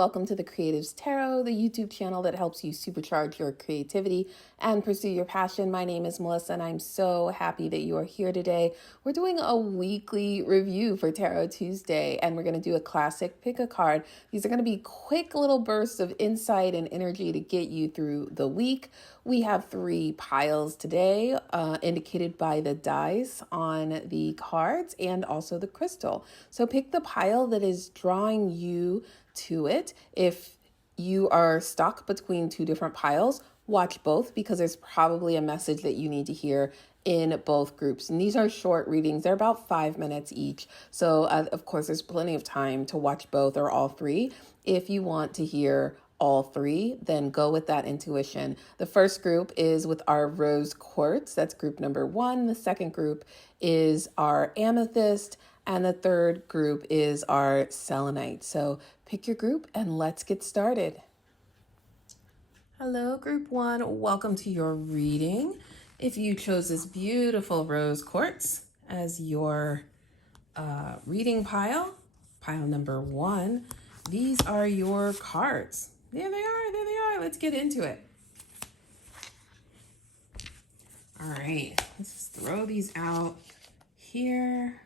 welcome to the Creatives Tarot, the YouTube channel that helps you supercharge your creativity and pursue your passion. My name is Melissa, and I'm so happy that you are here today. We're doing a weekly review for Tarot Tuesday, and we're going to do a classic pick a card. These are going to be quick little bursts of insight and energy to get you through the week. We have 3 piles today, indicated by the dice on the cards and also the crystal. So pick the pile that is drawing you to it. If you are stuck between 2 different piles, watch both because there's probably a message that you need to hear in both groups. And these are short readings. They're about 5 minutes each. So of course, there's plenty of time to watch both or all 3. If you want to hear all 3, then go with that intuition. The first group is with our rose quartz. That's group number 1. The second group is our amethyst. And the third group is our selenite. So pick your group and let's get started. Hello, group 1. Welcome to your reading. If you chose this beautiful rose quartz as your reading pile, pile number 1, these are your cards. There they are. Let's get into it. All right, let's throw these out here.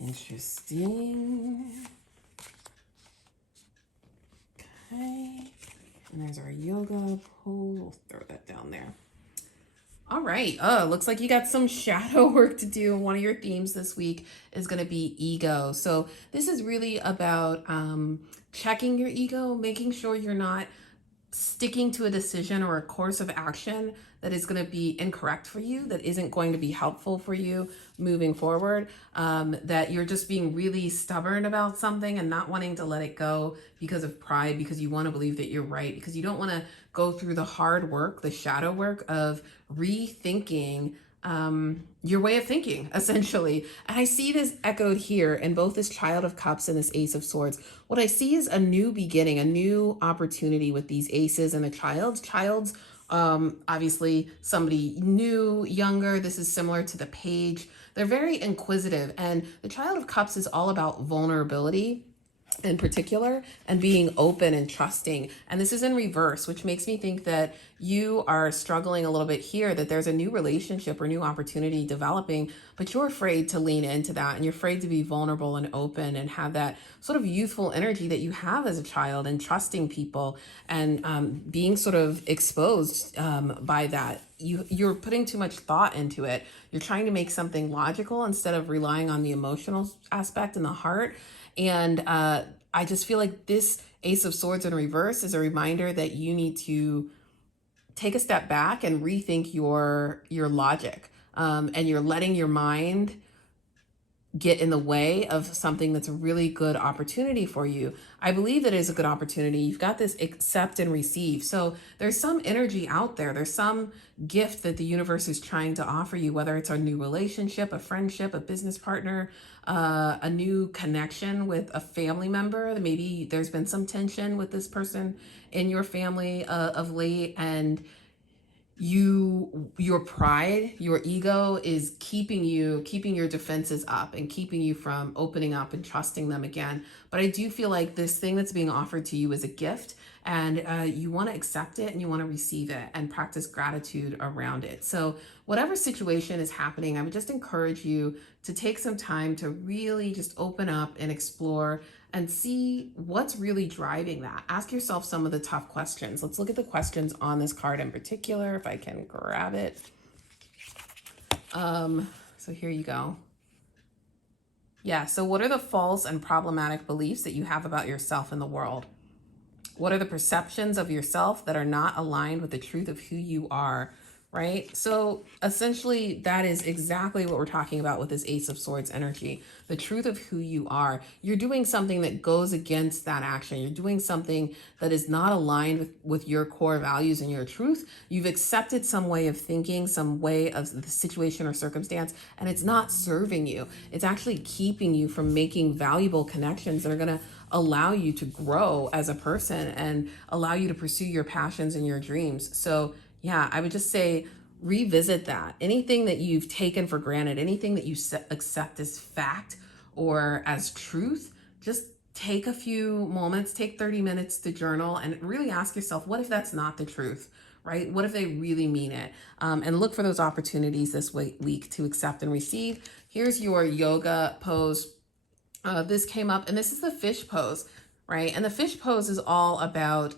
Interesting. Okay, and there's our yoga pole. We'll throw that down there. All right. Looks like you got some shadow work to do. One of your themes this week is going to be ego. So this is really about checking your ego, making sure you're not sticking to a decision or a course of action that is going to be incorrect for you, that isn't going to be helpful for you moving forward, that you're just being really stubborn about something and not wanting to let it go because of pride, because you want to believe that you're right, because you don't want to go through the hard work, the shadow work of rethinking your way of thinking, essentially. And I see this echoed here in both this Child of Cups and this Ace of Swords. What I see is a new beginning, a new opportunity with these aces and the child's obviously somebody new, younger. This is similar to the page. They're very inquisitive, and the Child of Cups is all about vulnerability in particular and being open and trusting. And this is in reverse, which makes me think that you are struggling a little bit here, that there's a new relationship or new opportunity developing, but you're afraid to lean into that, and you're afraid to be vulnerable and open and have that sort of youthful energy that you have as a child, and trusting people and being sort of exposed by that. You're putting too much thought into it. You're trying to make something logical instead of relying on the emotional aspect and the heart. And I just feel like this Ace of Swords in reverse is a reminder that you need to take a step back and rethink your logic. And you're letting your mind get in the way of something that's a really good opportunity for you. I believe that it is a good opportunity. You've got this accept and receive. So there's some energy out there. There's some gift that the universe is trying to offer you, whether it's a new relationship, a friendship, a business partner, a new connection with a family member. Maybe there's been some tension with this person in your family of late, and your pride, your ego is keeping your defenses up and keeping you from opening up and trusting them again. But I do feel like this thing that's being offered to you is a gift, and you want to accept it and you want to receive it and practice gratitude around it. So whatever situation is happening, I would just encourage you to take some time to really just open up and explore and see what's really driving that. Ask yourself some of the tough questions. Let's look at the questions on this card in particular, if I can grab it. So here you go. Yeah, so what are the false and problematic beliefs that you have about yourself in the world? What are the perceptions of yourself that are not aligned with the truth of who you are? Right? So essentially, that is exactly what we're talking about with this Ace of Swords energy. The truth of who you are. You're doing something that goes against that action. You're doing something that is not aligned with your core values and your truth. You've accepted some way of thinking, some way of the situation or circumstance, and it's not serving you. It's actually keeping you from making valuable connections that are going to allow you to grow as a person and allow you to pursue your passions and your dreams. So yeah, I would just say revisit that. Anything that you've taken for granted, anything that you accept as fact or as truth, just take a few moments, take 30 minutes to journal and really ask yourself, what if that's not the truth, right? What if they really mean it? And look for those opportunities this week to accept and receive. Here's your yoga pose. This came up, and this is the fish pose, right? And the fish pose is all about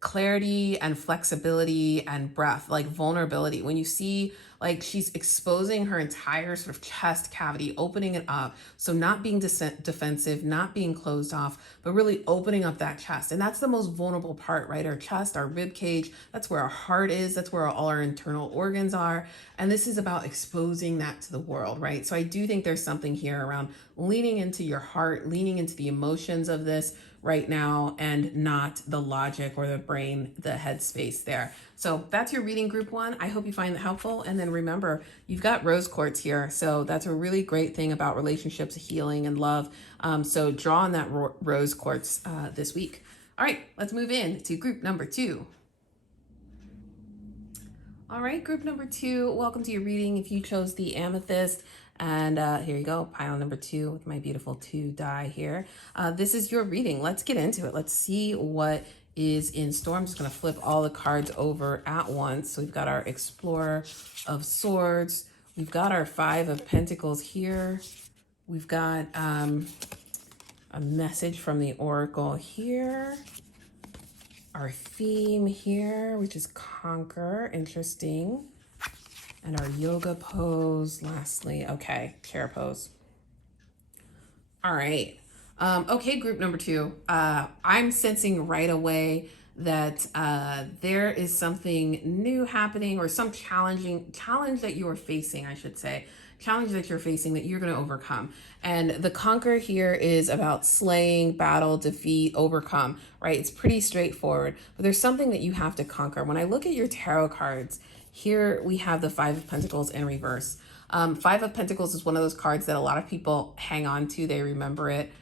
clarity and flexibility and breath, like vulnerability. When you see like she's exposing her entire sort of chest cavity, opening it up. So not being defensive, not being closed off, but really opening up that chest. And that's the most vulnerable part, right? Our chest, our rib cage, that's where our heart is. That's where all our internal organs are. And this is about exposing that to the world, right? So I do think there's something here around leaning into your heart, leaning into the emotions of this right now, and not the logic or the brain, the headspace there. So that's your reading group 1. I hope you find it helpful. And then remember, you've got rose quartz here. So that's a really great thing about relationships, healing, and love. So draw on that rose quartz this week. All right, let's move in to group number 2. All right, group number 2, welcome to your reading. If you chose the amethyst, and here you go, pile number 2 with my beautiful 2 die here. This is your reading. Let's get into it. Let's see what is in store. I'm just going to flip all the cards over at once. So we've got our Explorer of Swords. We've got our 5 of Pentacles here. We've got a message from the Oracle here. Our theme here, which is conquer. Interesting. And our yoga pose lastly. Okay, chair pose. All right. Okay, group number 2. I'm sensing right away that there is something new happening, or some challenge that you are facing, I should say. Challenge that you're facing that you're going to overcome. And the conquer here is about slaying, battle, defeat, overcome, right? It's pretty straightforward, but there's something that you have to conquer. When I look at your tarot cards, here we have the 5 of Pentacles in reverse. 5 of Pentacles is one of those cards that a lot of people hang on to. They remember it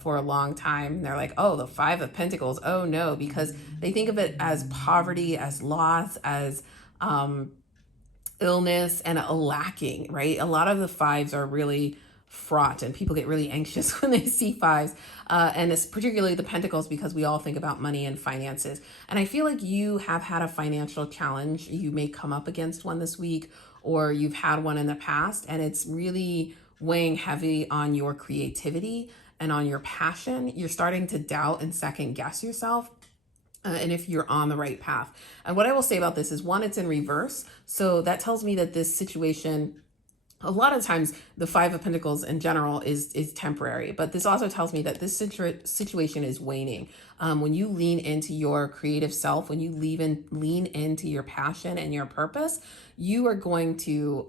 for a long time. They're like, oh, the 5 of Pentacles. Oh no, because they think of it as poverty, as loss, as illness, and a lacking, right? A lot of the 5s are really fraught, and people get really anxious when they see 5s. And it's particularly the Pentacles, because we all think about money and finances. And I feel like you have had a financial challenge. You may come up against one this week, or you've had one in the past, and it's really weighing heavy on your creativity and on your passion. You're starting to doubt and second guess yourself. And if you're on the right path. And what I will say about this is, 1, it's in reverse. So that tells me that this situation, a lot of times the 5 of Pentacles in general is temporary, but this also tells me that this situation is waning. When you lean into your creative self, when you lean into your passion and your purpose, you are going to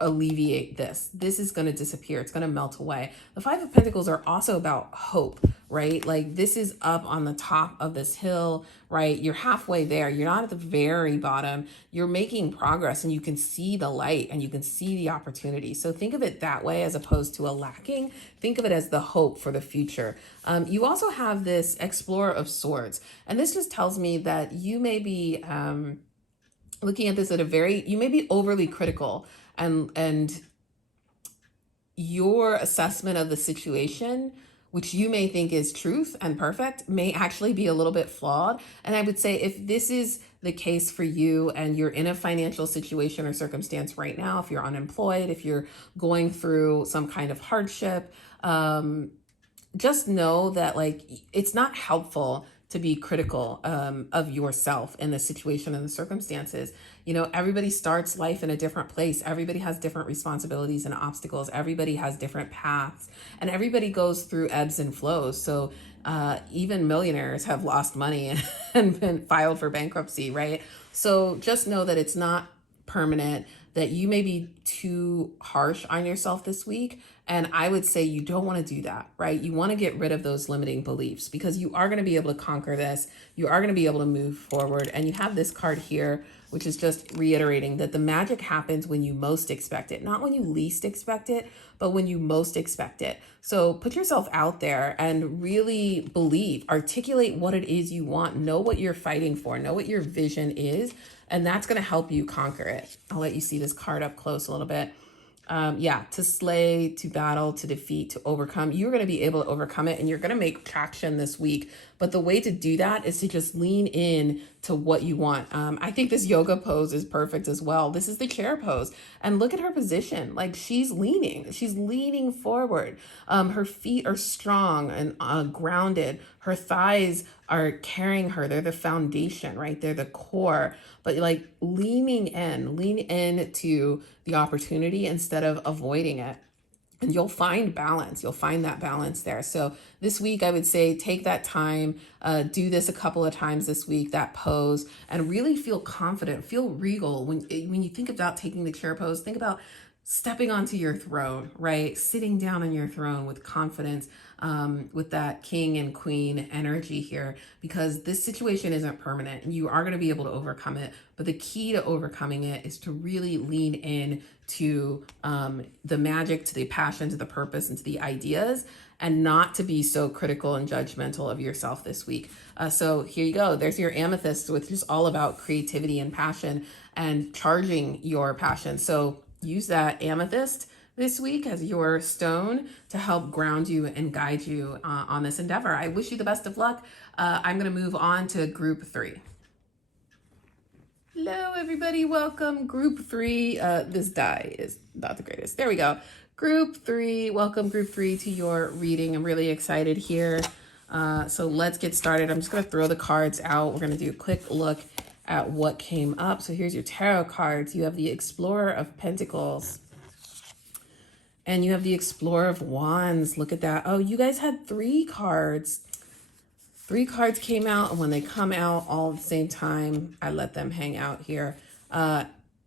alleviate this. This is going to disappear. It's going to melt away. The 5 of Pentacles are also about hope, right? Like, this is up on the top of this hill, right? You're halfway there. You're not at the very bottom. You're making progress, and you can see the light, and you can see the opportunity. So think of it that way, as opposed to a lacking. Think of it as the hope for the future. You also have this Explorer of Swords, and this just tells me that you may be looking at this at you may be overly critical, and your assessment of the situation, which you may think is truth and perfect, may actually be a little bit flawed. And I would say, if this is the case for you, and you're in a financial situation or circumstance right now, if you're unemployed, if you're going through some kind of hardship, just know that, like, it's not helpful to be critical of yourself in the situation and the circumstances. You know, everybody starts life in a different place. Everybody has different responsibilities and obstacles. Everybody has different paths, and everybody goes through ebbs and flows. So even millionaires have lost money and been filed for bankruptcy, right? So just know that it's not permanent, that you may be too harsh on yourself this week. And I would say you don't want to do that, right? You want to get rid of those limiting beliefs, because you are going to be able to conquer this. You are going to be able to move forward. And you have this card here, which is just reiterating that the magic happens when you most expect it, not when you least expect it, but when you most expect it. So put yourself out there and really believe, articulate what it is you want, know what you're fighting for, know what your vision is, and that's going to help you conquer it. I'll let you see this card up close a little bit. Yeah, to slay, to battle, to defeat, to overcome. You're going to be able to overcome it and you're going to make traction this week. But the way to do that is to just lean in to what you want. I think this yoga pose is perfect as well. This is the chair pose. And look at her position. Like she's leaning forward. Her feet are strong and grounded. Her thighs are carrying her. They're the foundation, right? They're the core. But like lean in to the opportunity instead of avoiding it. And you'll find balance. You'll find that balance there. So this week, I would say take that time, do this a couple of times this week, that pose, and really feel confident, feel regal. When you think about taking the chair pose, think about stepping onto your throne, right? Sitting down on your throne with confidence, with that king and queen energy here, because this situation isn't permanent and you are going to be able to overcome it. But the key to overcoming it is to really lean in to the magic, to the passion, to the purpose, and to the ideas, and not to be so critical and judgmental of yourself this week. So here you go. There's your amethyst, which is all about creativity and passion and charging your passion. So use that amethyst this week as your stone to help ground you and guide you on this endeavor. I wish you the best of luck. I'm going to move on to group 3. Hello, everybody. Welcome. Group 3. This die is not the greatest. There we go. Group 3. Welcome, Group 3, to your reading. I'm really excited here. So let's get started. I'm just going to throw the cards out. We're going to do a quick look at what came up. So here's your tarot cards. You have the Explorer of Pentacles. And you have the Explorer of Wands. Look at that. Oh, you guys had 3 cards. 3 cards came out, and when they come out all at the same time, I let them hang out here.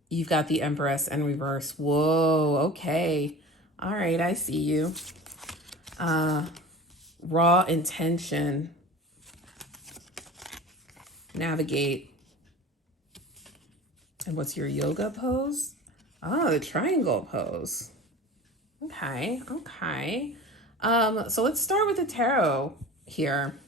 You've got the Empress in reverse. Whoa, okay. All right, I see you. Raw intention. Navigate. And what's your yoga pose? Oh, the triangle pose. Okay. So let's start with the tarot here.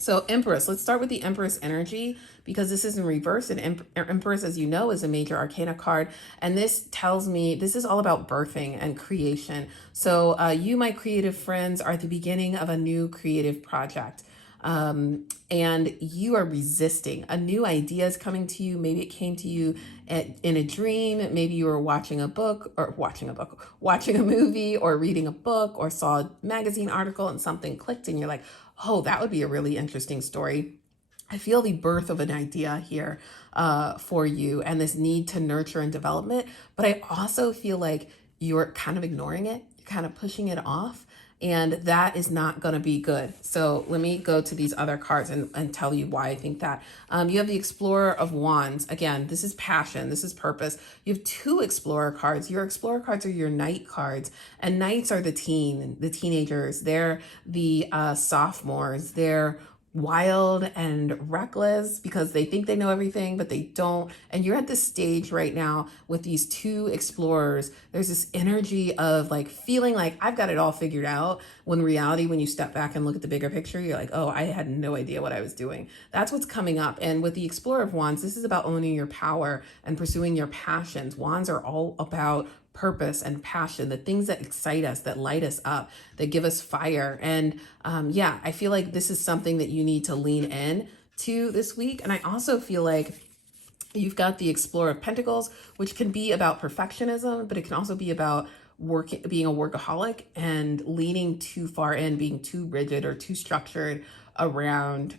So Empress, let's start with the Empress energy, because this is in reverse, and Empress, as you know, is a major arcana card. And this tells me this is all about birthing and creation. So you, my creative friends, are at the beginning of a new creative project. And you are resisting. A new idea is coming to you. Maybe it came to you in a dream. Maybe you were watching a movie, or reading a book, or saw a magazine article and something clicked and you're like, oh, that would be a really interesting story. I feel the birth of an idea here for you, and this need to nurture and development. But I also feel like you're kind of ignoring it. You're kind of pushing it off. And that is not going to be good. So let me go to these other cards and tell you why I think that. You have the Explorer of Wands. Again, this is passion. This is purpose. You have 2 Explorer cards. Your Explorer cards are your Knight cards. And Knights are the teenagers. They're the sophomores. They're wild and reckless because they think they know everything, but they don't. And you're at this stage right now with these 2 explorers. There's this energy of like feeling like I've got it all figured out, when in reality, when you step back and look at the bigger picture, you're like, oh, I had no idea what I was doing. That's what's coming up. And with the Explorer of Wands, this is about owning your power and pursuing your passions. Wands are all about purpose and passion, the things that excite us, that light us up, that give us fire. And yeah, I feel like this is something that you need to lean in to this week. And I also feel like you've got the Explorer of Pentacles, which can be about perfectionism, but it can also be about being a workaholic and leaning too far in, being too rigid or too structured around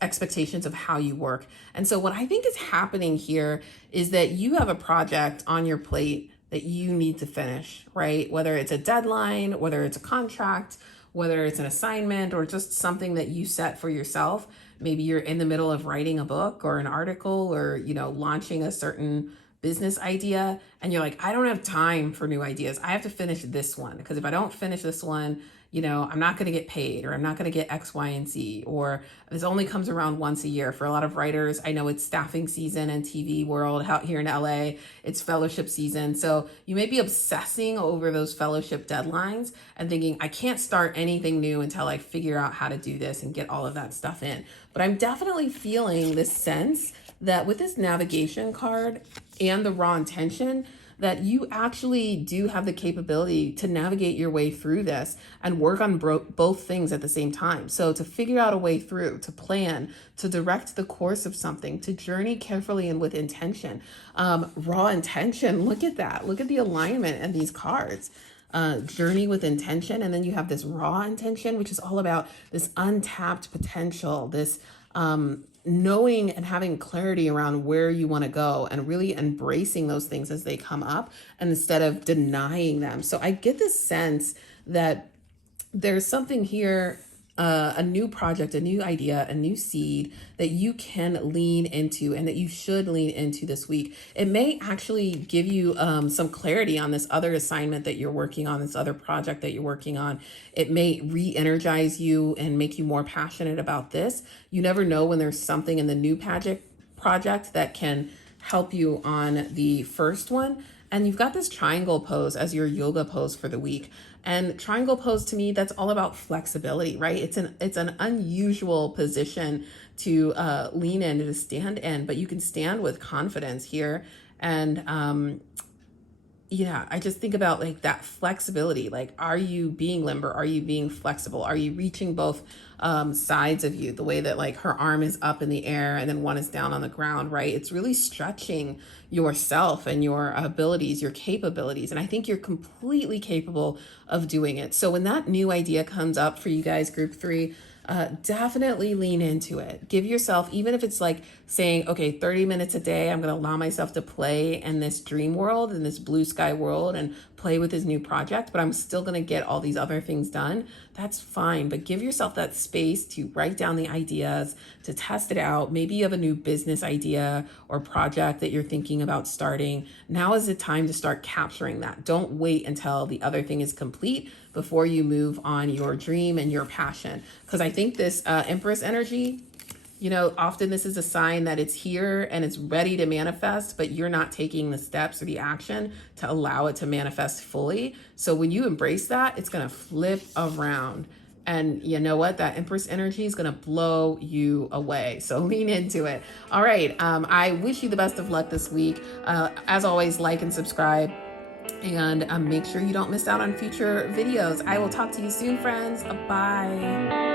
expectations of how you work. And so what I think is happening here is that you have a project on your plate that you need to finish, right? Whether it's a deadline, whether it's a contract, whether it's an assignment, or just something that you set for yourself. Maybe you're in the middle of writing a book or an article, or, launching a certain business idea, and you're like, I don't have time for new ideas. I have to finish this one, because if I don't finish this one, I'm not going to get paid, or I'm not going to get X, Y, and Z, or this only comes around once a year. For a lot of writers, I know it's staffing season in TV world out here in LA, it's fellowship season. So you may be obsessing over those fellowship deadlines and thinking, I can't start anything new until I figure out how to do this and get all of that stuff in. But I'm definitely feeling this sense that with this navigation card and the raw intention, that you actually do have the capability to navigate your way through this and work on both things at the same time. So to figure out a way through, to plan, to direct the course of something, to journey carefully and with intention. Raw intention, look at that. Look at the alignment and these cards. Journey with intention, and then you have this raw intention, which is all about this untapped potential, this knowing and having clarity around where you want to go and really embracing those things as they come up and instead of denying them. So I get this sense that there's something here, a new project, a new idea, a new seed that you can lean into and that you should lean into this week. It may actually give you some clarity on this other assignment that you're working on, this other project that you're working on. It may re-energize you and make you more passionate about this. You never know when there's something in the new project that can help you on the first one. And you've got this triangle pose as your yoga pose for the week. And triangle pose, to me, that's all about flexibility, right? It's an unusual position to lean in, to stand in, but you can stand with confidence here. And I just think about like that flexibility. Like, are you being limber? Are you being flexible? Are you reaching both sides of you? The way that like her arm is up in the air and then one is down on the ground, right? It's really stretching yourself and your abilities, your capabilities. And I think you're completely capable of doing it. So when that new idea comes up for you guys, group 3, definitely lean into it. Give yourself, even if it's like saying, okay, 30 minutes a day, I'm going to allow myself to play in this dream world, in this blue sky world, and play with this new project, but I'm still going to get all these other things done. That's fine. But give yourself that space to write down the ideas, to test it out. Maybe you have a new business idea or project that you're thinking about starting. Now is the time to start capturing that. Don't wait until the other thing is complete before you move on your dream and your passion. Because I think this Empress energy, often this is a sign that it's here and it's ready to manifest, but you're not taking the steps or the action to allow it to manifest fully. So when you embrace that, it's going to flip around. And you know what? That Empress energy is going to blow you away. So lean into it. All right. I wish you the best of luck this week. As always, like and subscribe. And make sure you don't miss out on future videos. I will talk to you soon, friends. Bye.